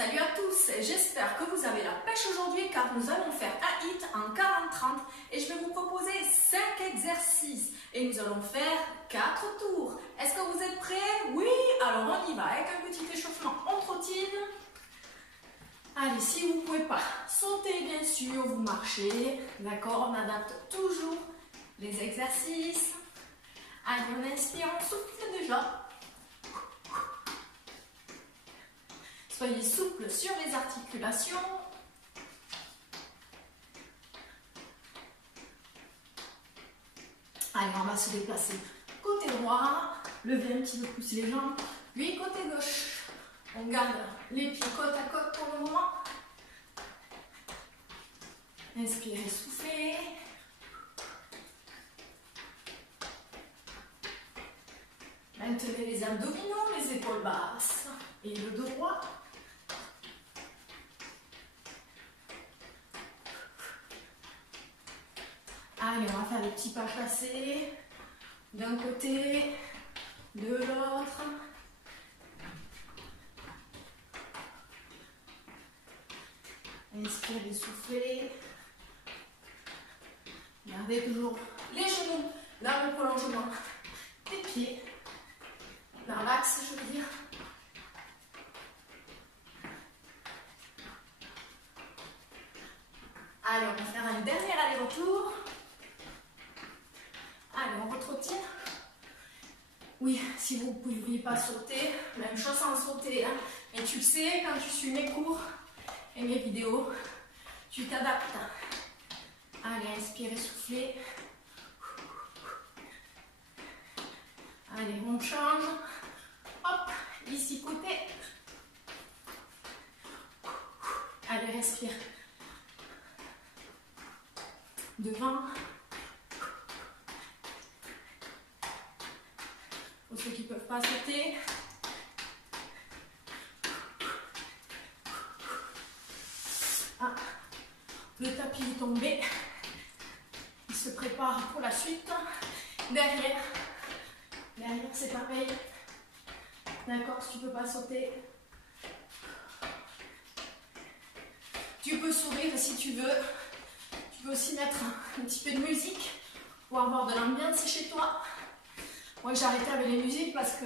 Salut à tous, j'espère que vous avez la pêche aujourd'hui car nous allons faire un hit en 40-30 et je vais vous proposer 5 exercices et nous allons faire 4 tours. Est-ce que vous êtes prêts? Oui, alors on y va avec un petit échauffement, on trottine. Allez, si vous ne pouvez pas sauter bien sûr, vous marchez, d'accord, on adapte toujours les exercices. Allez, on inspire, on souffle déjà. Soyez souple sur les articulations. Allez, on va se déplacer côté droit, lever un petit peu plus les jambes, puis côté gauche. On garde les pieds côte à côte pour le moment. Inspirez, soufflez. Maintenez les abdominaux, les épaules basses et le dos droit. Allez, on va faire des petits pas chassés d'un côté, de l'autre. Inspirez, soufflez. Gardez toujours les genoux dans le prolongement des pieds, dans l'axe, je veux dire. Allez, on va faire un dernier aller-retour. Allez, on retrottine. Oui, si vous ne pouviez pas sauter, même chose sans sauter. Hein. Et tu le sais, quand tu suis mes cours et mes vidéos, tu t'adaptes. Allez, inspirez, soufflez. Allez, on change. Hop, ici côté. Allez, respire. Devant. Pour ceux qui ne peuvent pas sauter. Ah, le tapis est tombé. Il se prépare pour la suite. Derrière c'est pareil. D'accord, si tu ne peux pas sauter. Tu peux sourire si tu veux. Tu peux aussi mettre un petit peu de musique pour avoir de l'ambiance chez toi. Moi j'ai arrêté avec les musiques parce que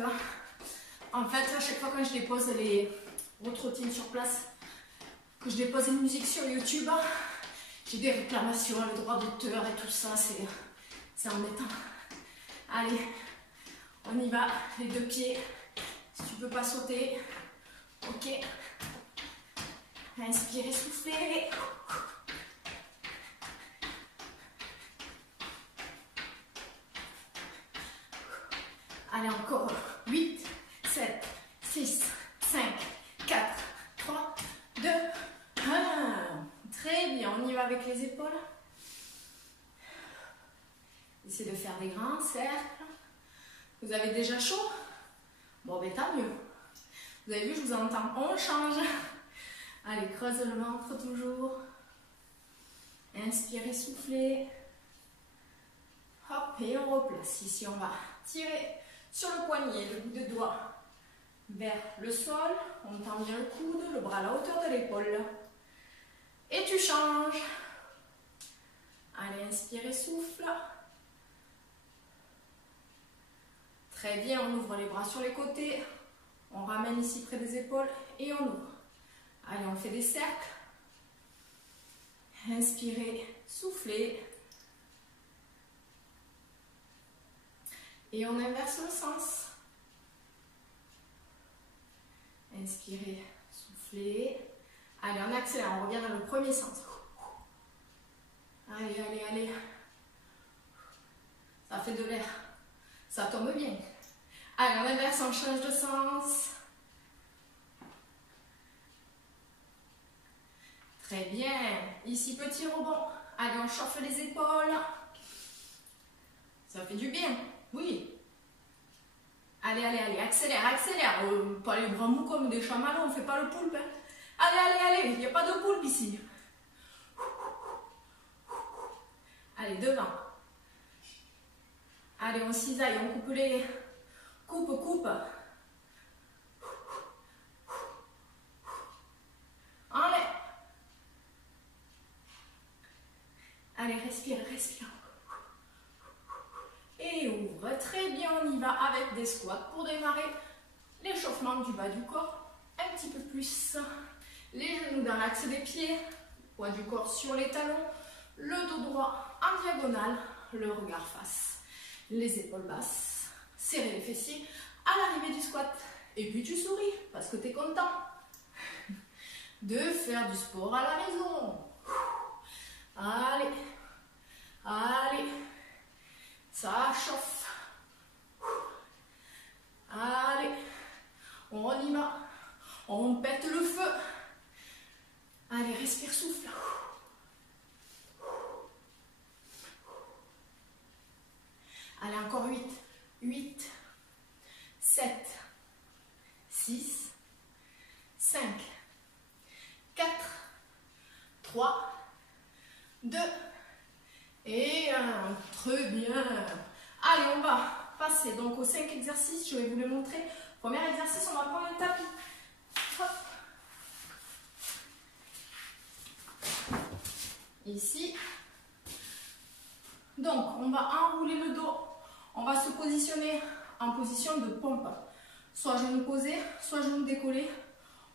en fait à chaque fois quand je dépose les retrottines sur place, que je dépose une musique sur YouTube, j'ai des réclamations, le droit d'auteur et tout ça, c'est embêtant. Allez, on y va, les deux pieds, si tu peux pas sauter, ok. Inspirez, soufflez. Allez, encore 8, 7, 6, 5, 4, 3, 2, 1. Très bien, on y va avec les épaules. Essayez de faire des grands cercles. Vous avez déjà chaud? Bon, ben tant mieux. Vous avez vu, je vous entends. On change. Allez, creuse le ventre toujours. Inspirez, soufflez. Hop, et on replace. Ici, on va tirer sur le poignet, le bout de doigt vers le sol. On tend bien le coude, le bras à la hauteur de l'épaule. Et tu changes. Allez, inspirez, souffle. Très bien, on ouvre les bras sur les côtés. On ramène ici près des épaules et on ouvre. Allez, on fait des cercles. Inspirez, soufflez. Et on inverse le sens. Inspirez, soufflez. Allez, on accélère, on revient dans le premier sens. Allez, allez, allez. Ça fait de l'air. Ça tombe bien. Allez, on inverse, on change de sens. Très bien. Ici, petit rebond. Allez, on chauffe les épaules. Ça fait du bien. Oui. Allez, allez, allez, accélère, accélère. Pas les bras mous comme des chamallows, on ne fait pas le poulpe. Hein. Allez, allez, allez, il n'y a pas de poulpe ici. Allez, devant. Allez, on cisaille, on coupe les... Coupe, coupe. Allez, respire, respire. Et ouvre. Très bien, on y va avec des squats pour démarrer l'échauffement du bas du corps. Un petit peu plus. Les genoux dans l'axe des pieds, poids du corps sur les talons, le dos droit en diagonale, le regard face, les épaules basses, serrer les fessiers à l'arrivée du squat. Et puis tu souris parce que tu es content de faire du sport à la maison. Allez, allez, ça chauffe. Allez, on y va, on pète le feu. Allez, respire, souffle. Allez, encore 8, 8, 7, 6, 5, 4, 3, 2 et 1. Très bien. Allez, on va passer donc aux 5 exercices. Je vais vous les montrer. Premier exercice, on va prendre le tapis. Hop. Ici. Donc, on va enrouler le dos. On va se positionner en position de pompe. Soit genoux posés, soit genoux décollés.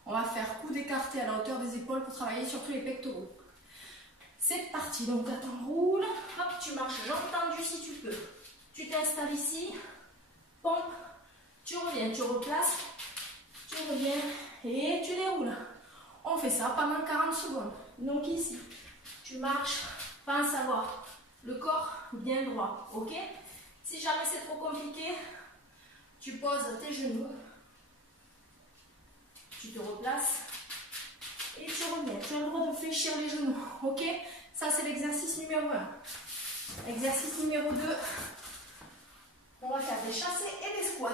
On va faire coude écarté à la hauteur des épaules pour travailler sur tous les pectoraux. C'est parti. Donc, tu t'enroules. Hop, tu marches jambes tendues si tu peux. Tu t'installes ici. Pompe. Tu reviens, tu replaces. Tu reviens et tu déroules. On fait ça pendant 40 secondes. Donc ici, tu marches, pense à avoir le corps bien droit, ok? Si jamais c'est trop compliqué, tu poses tes genoux, tu te replaces et tu reviens. Tu as le droit de fléchir les genoux, ok? Ça c'est l'exercice numéro 1. Exercice numéro 2, on va faire des chassés et des squats.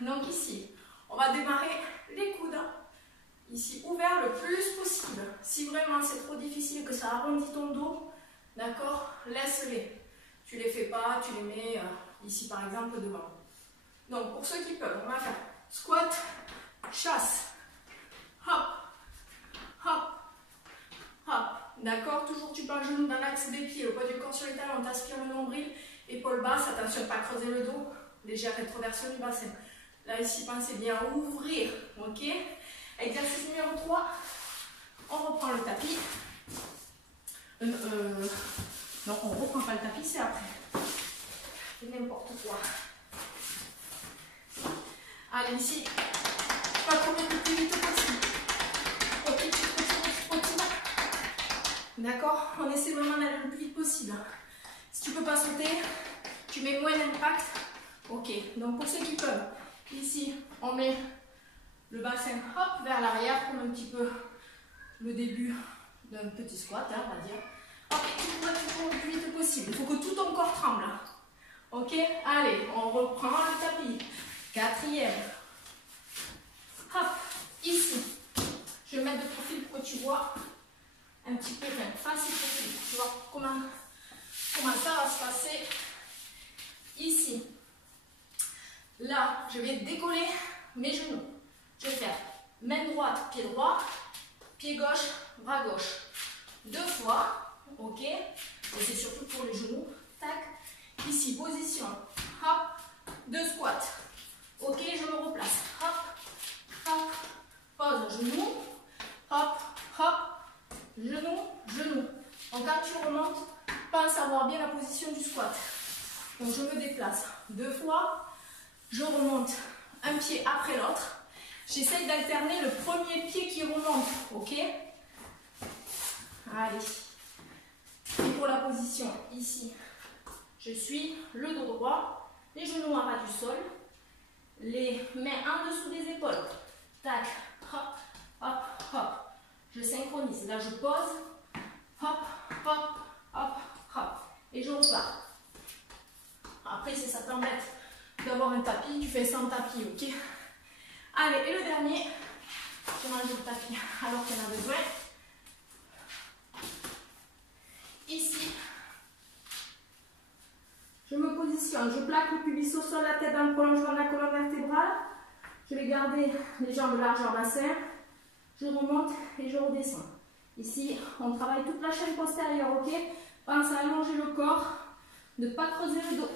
Donc ici, on va démarrer les coudes. Ici, ouvert le plus possible. Si vraiment c'est trop difficile que ça arrondit ton dos, d'accord, laisse-les. Tu les fais pas, tu les mets ici par exemple devant. Donc pour ceux qui peuvent, on va faire squat, chasse, hop, hop, hop. D'accord, toujours tu pars le genou dans l'axe des pieds, le poids du corps sur les talons, on t'aspire le nombril, épaules basses, attention de ne pas creuser le dos, légère rétroversion du bassin. Là ici, pensez bien à ouvrir, ok? Exercice numéro 3, on reprend le tapis. Non, on ne reprend pas le tapis, c'est après. C'est n'importe quoi. Allez, ici, pas courir le plus vite possible. D'accord? On essaie vraiment d'aller le plus vite possible. Si tu ne peux pas sauter, tu mets moins d'impact. Ok, donc pour ceux qui peuvent, ici, on met le bassin hop, vers l'arrière, comme un petit peu le début d'un petit squat, hein, on va dire. Ok, tu cours le plus vite possible. Il faut que tout ton corps tremble. Ok, allez, on reprend le tapis. 4e. Hop, ici. Je vais mettre de profil pour que tu vois un petit peu, facile profil. Tu vois comment ça va se passer. Ici. Là, je vais décoller mes genoux. Je vais faire main droite, pied droit, pied gauche, bras gauche. 2 fois, ok? Et c'est surtout pour les genoux. Tac. Ici, position. Hop. 2 squats. Ok, je me replace. Hop. Hop. Pose, genou. Hop. Hop. Genou. Genou. Donc quand tu remontes, pense à avoir bien la position du squat. Donc je me déplace 2 fois. Je remonte un pied après l'autre. J'essaye d'alterner le premier pied qui remonte, ok? Allez. Et pour la position, ici, je suis le dos droit, les genoux en ras du sol, les mains en dessous des épaules. Tac, hop, hop, hop. Je synchronise. Là, je pose. Hop, hop, hop, hop. Et je repars. Après, si ça t'embête d'avoir un tapis, tu fais sans tapis, ok? Allez, et le dernier, je mange le tapis alors qu'il y en a besoin. Ici, je me positionne, je plaque le pubis au sol, la tête dans le prolongement de la colonne vertébrale. Je vais garder les jambes largeur bassin. Je remonte et je redescends. Ici, on travaille toute la chaîne postérieure, ok? Pense à allonger le corps, ne pas creuser le dos.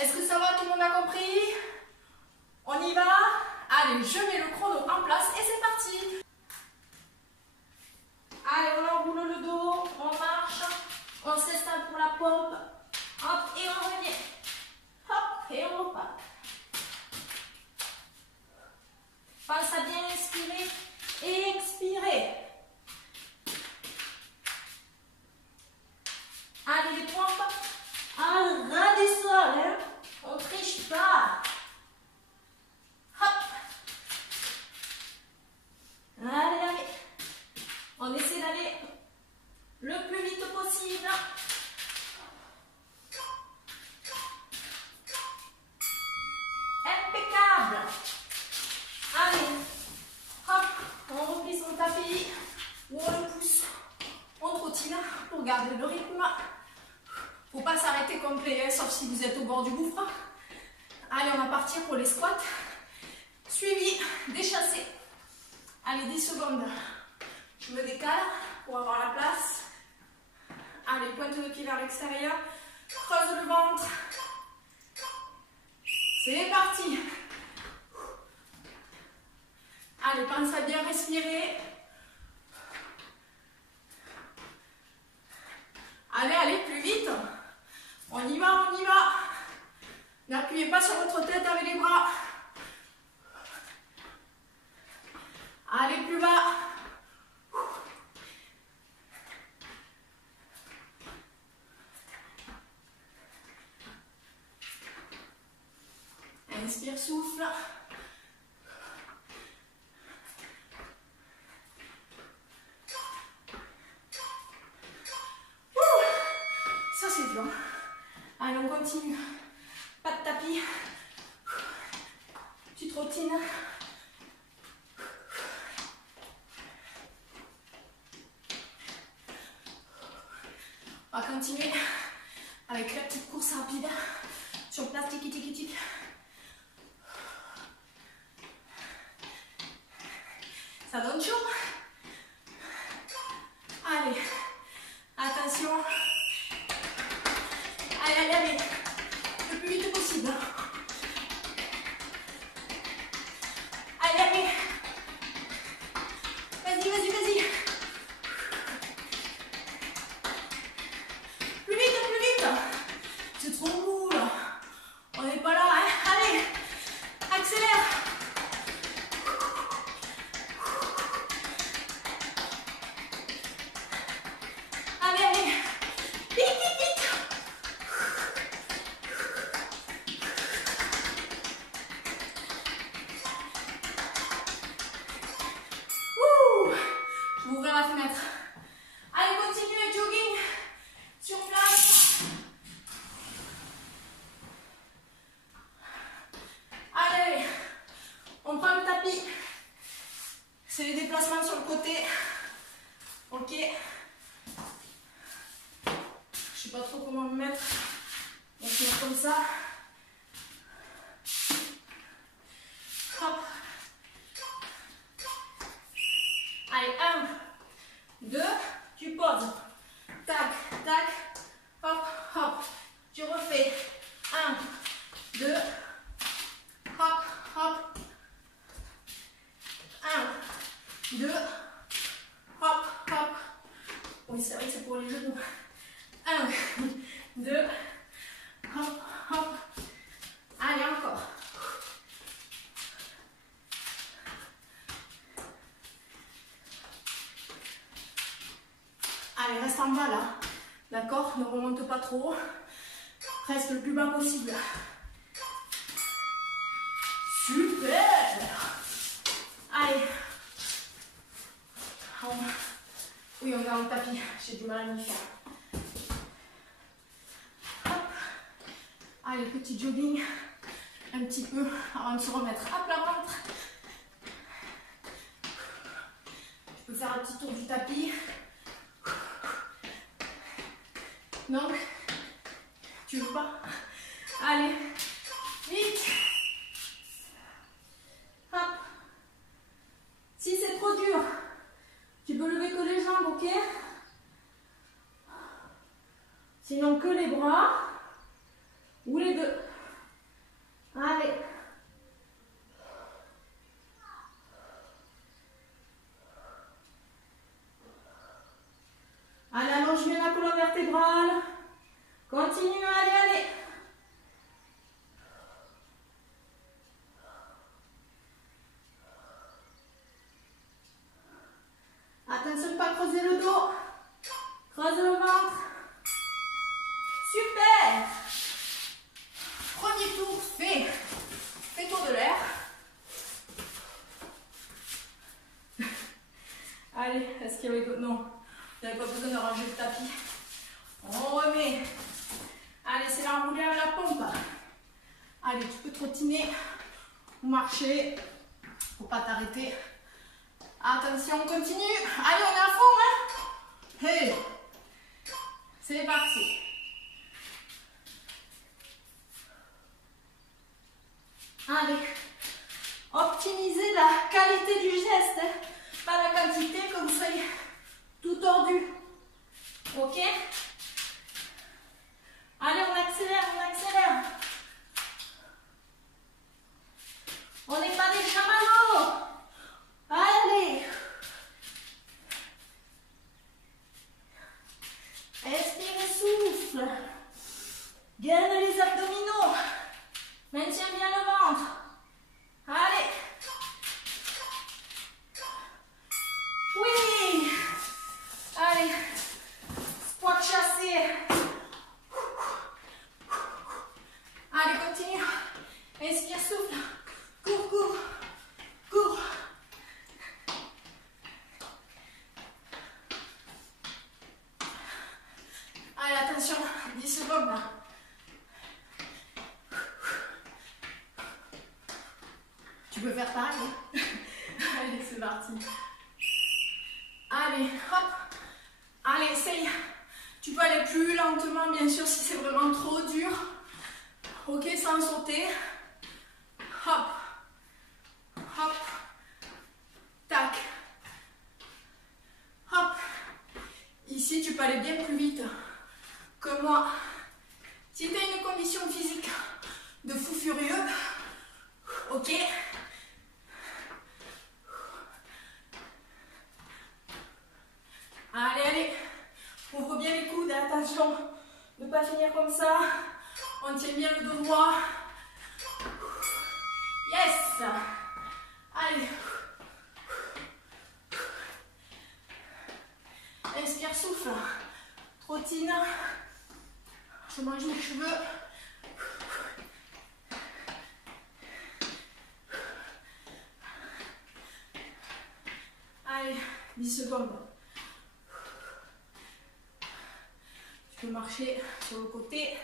Est-ce que ça va, tout le monde a compris? On y va? Allez, je mets le chrono en place et c'est parti. Allez, on enroule le dos, on marche, on s'installe pour la pompe. Hop, et on revient. Hop, et on repart. Pense à bien inspirer et expirer. Allez, les pompes à ras du sol, hein. On ne triche pas. Hop. Allez, allez. On essaie d'aller le plus vite possible. Impeccable. Allez. Hop. On replie son tapis. Ou on le pousse. On trottine pour garder le rythme. Faut pas s'arrêter complet, hein, sauf si vous êtes au bord du gouffre. Allez, on va partir pour les squats. Suivi des chassés. Allez, 10 secondes. Je me décale pour avoir la place. Allez, pointe le pied vers l'extérieur. Creuse le ventre. C'est parti. Allez, pense à bien respirer. Allez, allez, plus vite. On y va, on y va. N'appuyez pas sur votre tête avec les bras. Allez, plus bas. Inspire, souffle. Ça c'est dur. Allez, on continue. Pas de tapis. Petite routine. On va continuer avec la petite course rapide sur place, tiki tiki tiki. Ça donne chaud. Allez, attention. Allez, allez, allez. Le plus vite possible. Allez, allez. Vas-y, vas-y, vas-y. Plus vite, plus vite. C'est trop mou là. On n'est pas là, hein. Allez, accélère. Allez, allez. Vite, vite, vite. Ouh. Je vais ouvrir la fenêtre. Allez, continuez, jogging. Sur place. Allez, on prend le tapis. C'est les déplacements sur le côté. Ok. Je sais pas trop comment me mettre. On va faire comme ça. Hop. Allez, 1, 2, tu poses. Tac, tac. Hop, hop. Tu refais. 1, 2. Hop, hop. 1, 2. Hop, hop. Oui, c'est vrai que c'est pour les genoux. 1, 2. Hop, hop. Allez, encore. Allez, reste en bas là. D'accord? Ne remonte pas trop. Reste le plus bas possible. Super! Allez. Oui, on garde le tapis. J'ai du mal à m'y faire. Hop. Allez, petit jogging. Un petit peu avant de se remettre à plat ventre. Je peux faire un petit tour du tapis. Non? Tu veux pas? Allez, vite! Hop! Si c'est trop dur, tu peux lever que les jambes, ok? Sinon que les bras ou les deux. Allez. Allez, allonge bien la colonne vertébrale. Continue, allez, allez. Attention de ne pas creuser le dos. Creuse le ventre. Super. Premier tour fait. Fait tour de l'air. Allez, est-ce qu'il y avait... Non, il n'y avait pas besoin de ranger le tapis. On remet. Allez, c'est l'enroulé à la pompe. Allez, tu peux trottiner ou marcher. Faut pas t'arrêter. Attention, on continue. Allez, on est à fond, hein. Hey. C'est parti. Allez. Optimisez la qualité du geste, hein. Pas la quantité, que vous soyez tout tordu. Ok? Allez, on accélère, on accélère. On n'est pas des chamallows. Allez. Expire et souffle. Gaine les abdominaux. Maintiens bien le ventre. Allez. Oui. Allez. Squat chassé. Allez, continue. Inspire, souffle. Cours, cours. Cours. Allez, attention. 10 secondes là. Tu peux faire pareil. Allez, c'est parti. Allez, hop. Allez, essaye. Tu peux aller plus lentement, bien sûr, si c'est vraiment trop dur. Ok, sans sauter. Hop. Hop. Tac. Hop. Ici, tu peux aller bien plus vite que moi. Si tu as une condition physique de fou furieux, ok. Allez, allez. Ouvre bien les coudes, attention de ne pas finir comme ça. On tient bien le dos droit. Yes. Allez. Inspire, souffle. Trottine. Je mange les cheveux. Allez, 10 secondes. Tu peux marcher sur le côté.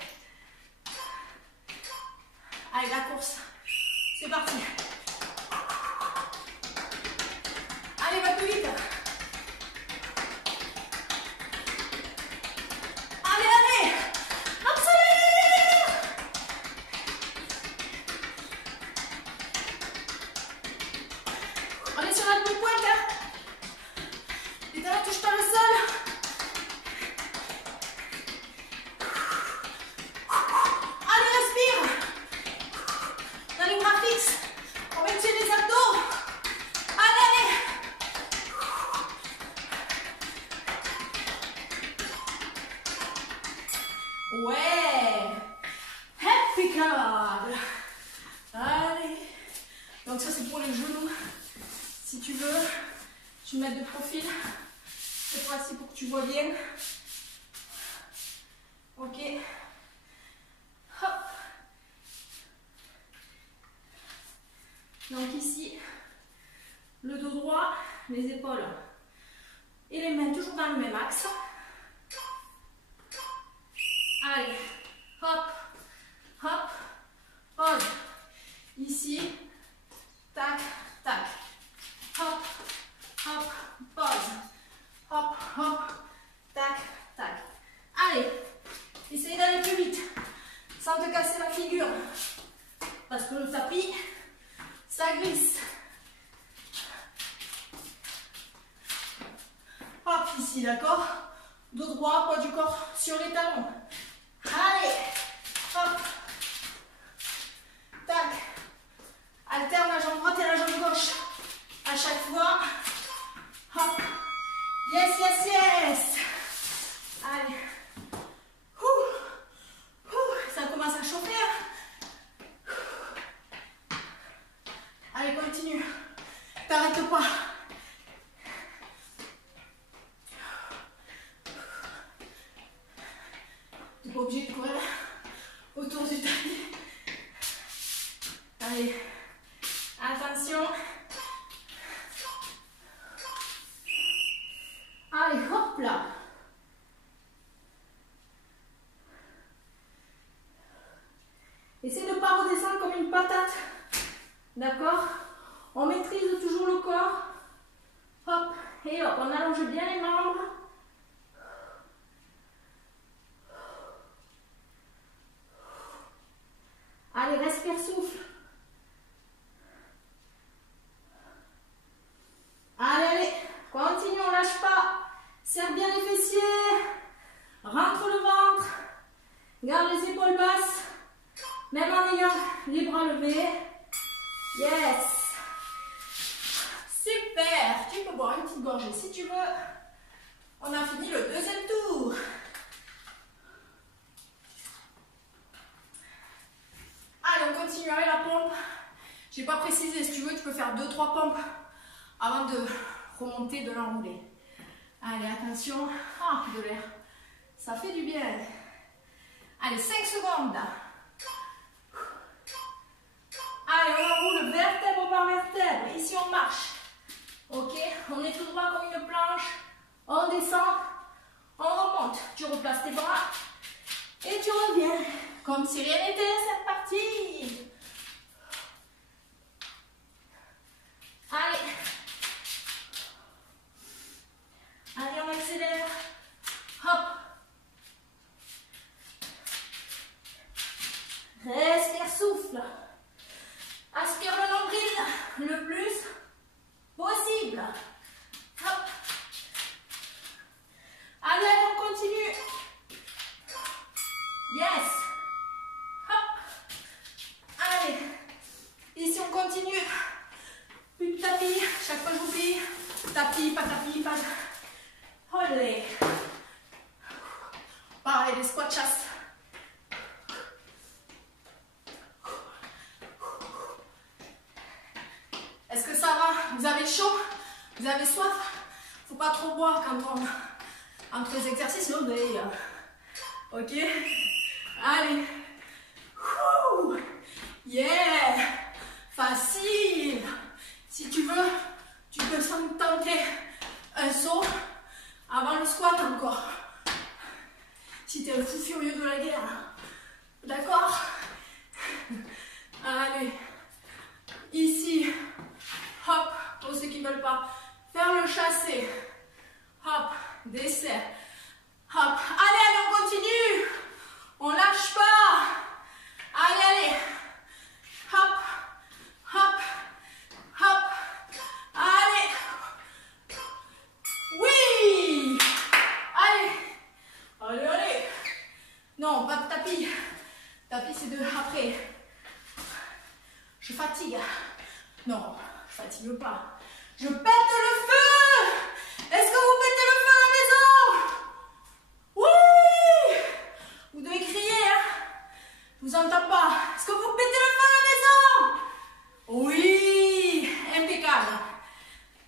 Allez, la course. C'est parti. Allez, va plus vite. Allez, allez. Accélère. On est sur la demi-pointe. Hein. Les talons touchent pas le sol. Ouais, impeccable. Allez, donc ça c'est pour les genoux. Si tu veux, tu mets de profil. Cette fois-ci pour que tu vois bien. Ok. Hop. Donc ici, le dos droit, les épaules et les mains toujours dans le même axe. Allez, hop, hop, pause. Ici, tac, tac. Hop, hop, pause. Hop, hop, tac, tac. Allez, essaye d'aller plus vite, sans te casser la figure. Parce que le tapis, ça glisse. Hop, ici, d'accord? Dos droit, poids du corps sur les talons. Allez, hop. Tac. Alterne la jambe droite et la jambe gauche. À chaque fois. Hop. Yes, yes, yes. Allez. Ça commence à chauffer. Allez, continue. T'arrêtes pas. T'es pas obligé de courir autour du tapis. Allez. Attention. Allez, hop là. Essaye de ne pas redescendre comme une patate. D'accord? On maîtrise toujours le corps. Hop, et hop, on allonge bien les membres. Allez, respire, souffle. Allez, allez, continue, on lâche pas. Serre bien les fessiers. Rentre le ventre. Garde les épaules basses. Même en ayant les bras levés. Yes. Super. Tu peux boire une petite gorgée si tu veux. On a fini le deuxième tour. Allez, on continue avec la pompe. Je n'ai pas précisé, si tu veux, tu peux faire 2-3 pompes avant de remonter, de l'enrouler. Allez, attention. Ah, de l'air. Ça fait du bien. Allez, 5 secondes. Allez, on enroule vertèbre par vertèbre. Ici, on marche. Ok, on est tout droit comme une planche. On descend, on remonte. Tu replaces tes bras et tu reviens. Comme si rien n'était, c'est parti. Allez. Allez, on accélère. Hop. Respire, souffle. Aspire le nombril le plus possible. Hop. Allez, allez, on continue. Yes. Hop. Allez. Ici, on continue. Plus de tapis. Chaque fois, j'oublie. Tapis, pas tapis, pas... Allez. Pareil, les squats chasse. Est-ce que ça va? Vous avez chaud? Vous avez soif? Faut pas trop boire quand on... entre les exercices, non, mais... Ok? Allez. Yeah! Facile! Si tu veux, tu peux tenter un saut avant le squat encore. Si tu es le fou furieux de la guerre. D'accord? Allez. Ici. Hop. Pour ceux qui ne veulent pas faire le chassé. Hop. Dessert. Hop. Allez, allez, on continue. On lâche pas. Allez, allez. Hop. Hop. Hop. Allez. Oui. Allez. Allez, allez. Non, pas de tapis. Tapis, c'est de après. Je fatigue. Non, je fatigue pas. Je pète le feu. Est-ce que vous pétez le feu à la maison? Oui. Vous devez crier, hein. Je vous entends pas. Est-ce que vous pétez le feu à la maison? Oui. Impeccable.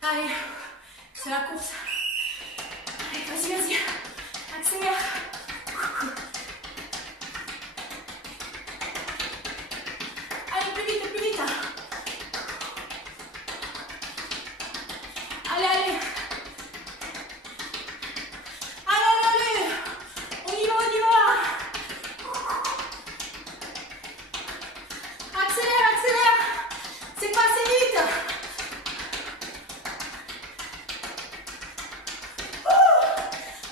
Allez, c'est la course. Allez, vas-y, vas-y. Accélère. Allez, plus vite, plus vite. Allez, allez. Allez, allez, allez. On y va, on y va. Accélère, accélère. C'est pas assez vite.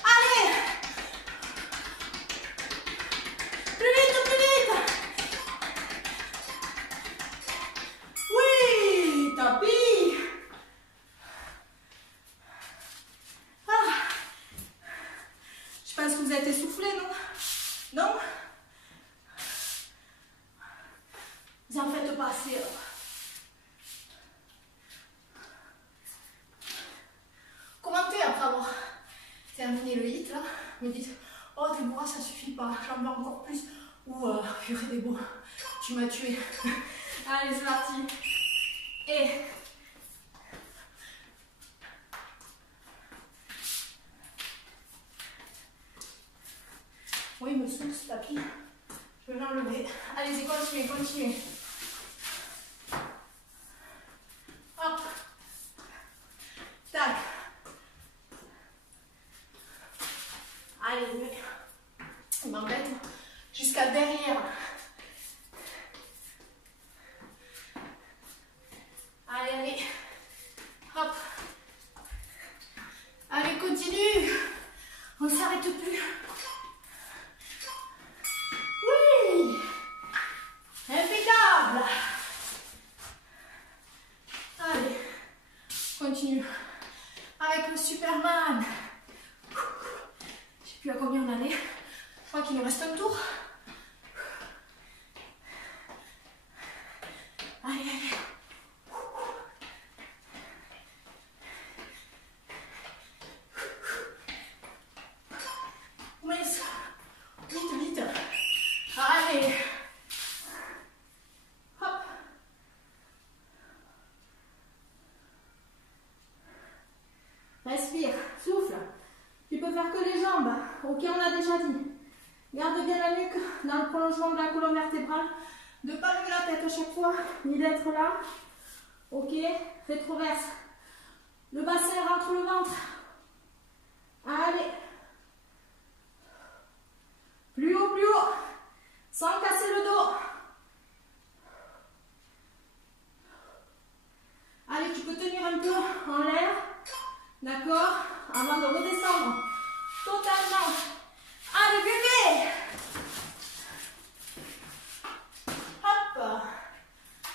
Allez. Plus vite, plus vite. vous êtes essoufflé, non? Non? Vous en faites pas assez. Commentez après avoir terminé le hit là. Me dites, oh Déborah, ça suffit pas, j'en veux encore plus. Ou purée Déborah, tu m'as tué. Allez, c'est parti. Et oui, il me saoule ce tapis. Je vais l'enlever. Allez-y, continuez, continuez. Hop. Tac. Allez, il m'embête. Jusqu'à derrière. Allez, allez. Hop. Allez, continue. On ne s'arrête plus. Oui. Impeccable. Allez. Continue. Avec le Superman. Je ne sais plus à combien on en est. Je crois qu'il nous reste un tour. Allez, allez. Vite, vite. Allez. Hop. Respire, souffle. Tu peux faire que les jambes. Ok, on a déjà dit. Garde bien la nuque dans le prolongement de la colonne vertébrale. Ne pas lever la tête à chaque fois, ni d'être là. Ok, rétroverse. Le bassin rentre le ventre. Allez. Plus haut, sans casser le dos. Allez, tu peux tenir un peu en l'air, d'accord, avant de redescendre totalement. Allez, buvez. Hop.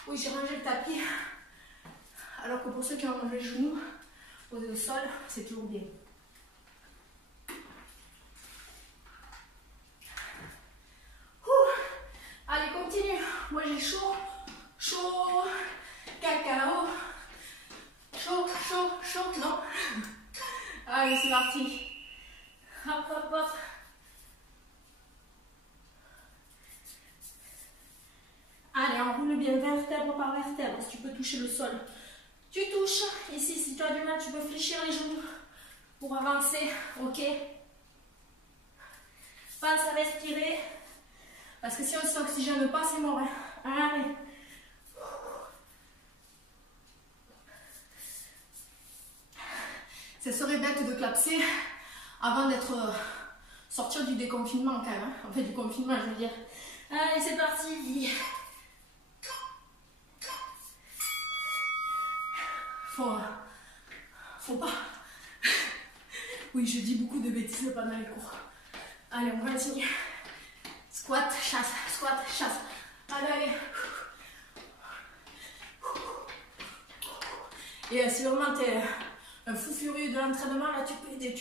Oui, j'ai rangé le tapis, alors que pour ceux qui ont rangé les genoux, poser au sol, c'est toujours bien. Allez, continue. Moi, j'ai chaud, chaud, cacao. Chaud, chaud, chaud, non. Allez, c'est parti. Hop, hop, hop. Allez, enroule bien vertèbre par vertèbre. Si tu peux toucher le sol, tu touches. Ici, si tu as du mal, tu peux fléchir les genoux pour avancer. Ok. Pense à respirer. Parce que si on ne s'oxygène pas, c'est mort. Hein. Allez. Ça serait bête de clapser avant d'être sortir du déconfinement quand même. Hein. En fait, du confinement, je veux dire. Allez, c'est parti. Faut pas. Oui, je dis beaucoup de bêtises pendant les cours. Allez, on continue. Squat, chasse, squat, chasse. Allez, allez. Et si vraiment t'es un fou furieux de l'entraînement, là tu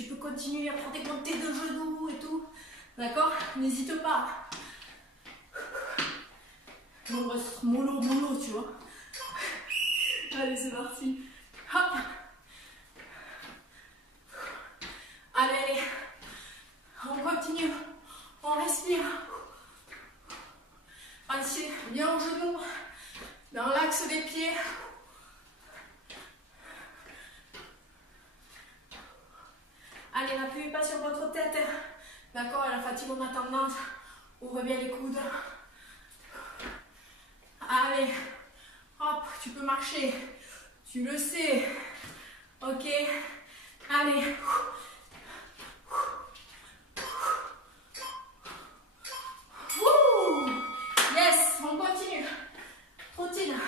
peux continuer à faire des montées de genoux et tout. D'accord? N'hésite pas. Mollo, tu vois. Allez, c'est parti. Hop. Allez, allez. On continue. On respire. Pensez bien aux genoux, dans l'axe des pieds. Allez, n'appuyez pas sur votre tête. D'accord, à la fatigue, on a tendance. Ouvre bien les coudes. Allez, hop, tu peux marcher. Tu le sais. Ok. Allez. Yes, on continue. Routine.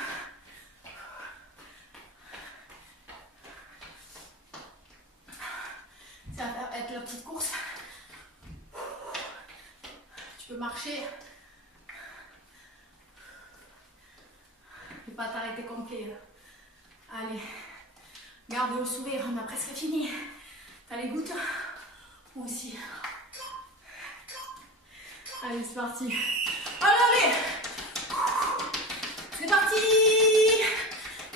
Ça va être la petite course. Tu peux marcher. Ne pas t'arrêter complet. Allez. Garde le sourire, on a presque fini. T'as les gouttes? Moi aussi. Allez, c'est parti. Allez, allez. C'est parti.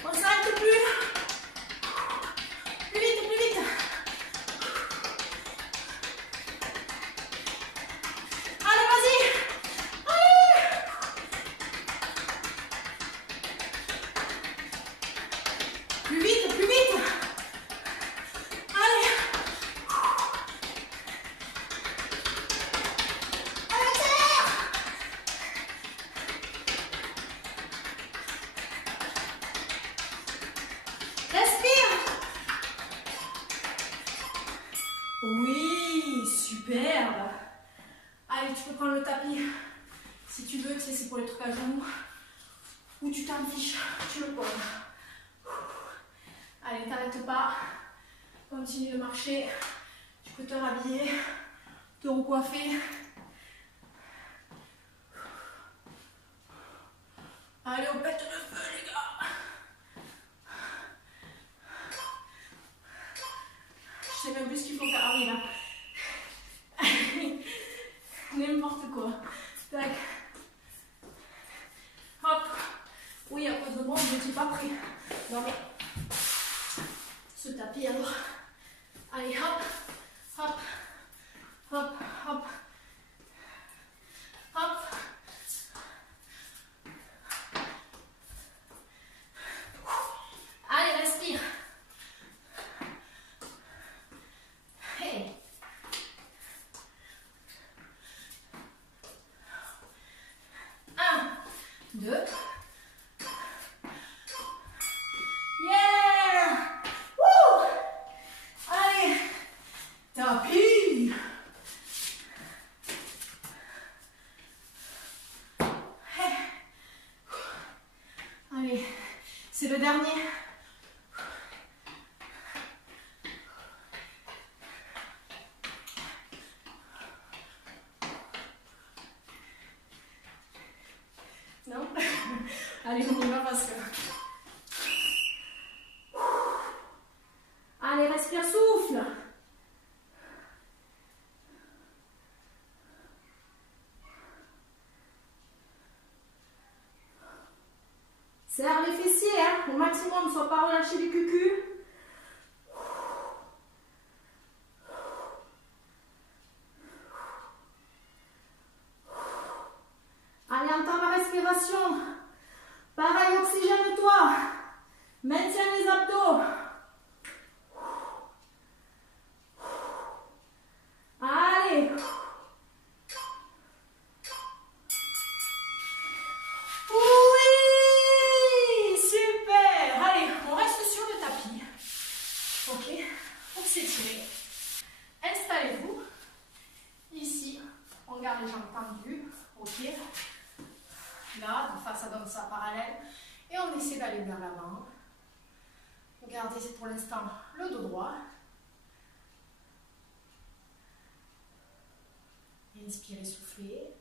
On ne s'arrête plus. Plus vite, plus vite. Allez, vas-y. Allez. Plus vite, plus vite. Allez. Allez, accélère. Respire. Oui, superbe. Allez, tu peux prendre le tapis. Si tu veux, tu sais, c'est pour les trucs à genoux. Ou tu t'en fiches, tu le poses. Allez, t'arrêtes pas. Continue de marcher. Tu peux te rhabiller, te recoiffer. Allez, on pète le feu, les gars. Je sais même plus ce qu'il faut faire. Ah oui, là. N'importe quoi. Tac. Hop. Oui, à cause de moi, je ne suis pas prêt. Non, mais ce tapis, alors. Allez, hop. Hop. Hop. Hop. Hop. Allez, respire. Hey. 1, 2. Yeah! Wouh! Allez, tapis. Hey. Allez, c'est le dernier. Non? Allez, on y va parce que... Allez, respire, souffle. Serre les fessiers, hein, au maximum, ne sois pas relâché du cucu. Allez, entends la respiration. Pareil, oxygène-toi. Maintiens les abdos. Allez. Oui, super. Allez, on reste sur le tapis. Ok, pour s'étirer. Installez-vous. Ici, on garde les jambes tendues. Ok. Là, de face, ça donne ça parallèle. Et on essaie d'aller vers l'avant. Regardez, c'est pour l'instant le dos droit. Inspirez, soufflez.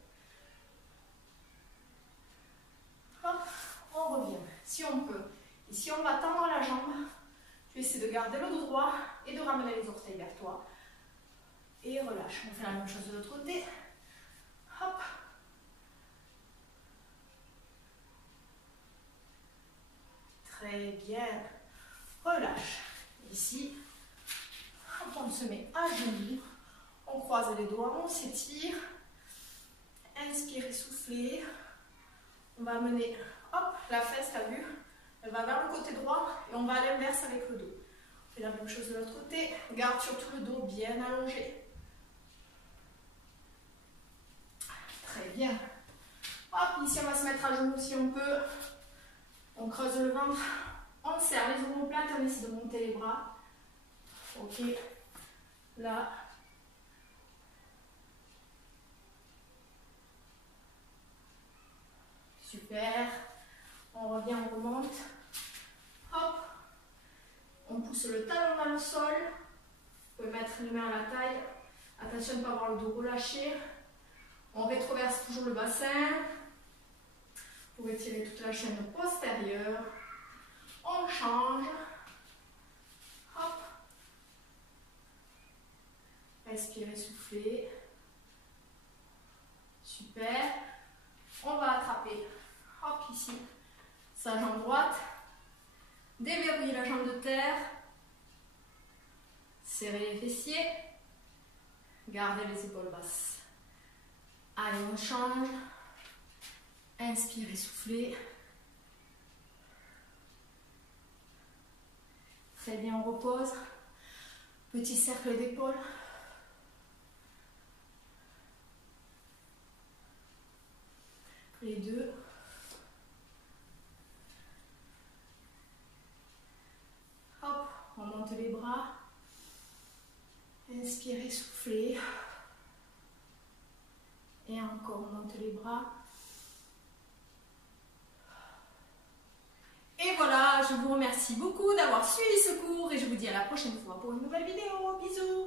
Hop, on revient. Si on peut. Et si on va tendre la jambe, tu essaies de garder le dos droit et de ramener les orteils vers toi. Et relâche. On fait la même chose de l'autre côté. Hop. Très bien. Relâche. Ici, hop, on se met à genoux. On croise les doigts, on s'étire. Inspirez, soufflez. On va amener, hop, la fesse, t'as vu? Elle va vers le côté droit et on va à l'inverse avec le dos. On fait la même chose de l'autre côté. Garde surtout le dos bien allongé. Très bien. Hop, ici on va se mettre à genoux si on peut. On creuse le ventre. On serre les omoplates, on essaie de monter les bras. Ok. Là. Super. On revient, on remonte. Hop. On pousse le talon dans le sol. Vous pouvez mettre les mains à la taille. Attention de ne pas avoir le dos relâché. On rétroverse toujours le bassin. Vous pouvez tirer toute la chaîne postérieure. On change. Hop. Respirez, soufflez. Super. On va attraper, hop, ici, sa jambe droite. Déverrouiller la jambe de terre. Serrez les fessiers. Gardez les épaules basses. Allez, on change. Inspirez, soufflez. Très bien, on repose. Petit cercle d'épaules. Les deux. Hop, on monte les bras. Inspirez, soufflez. Et encore, on monte les bras. Et voilà, je vous remercie beaucoup d'avoir suivi ce cours et je vous dis à la prochaine fois pour une nouvelle vidéo. Bisous!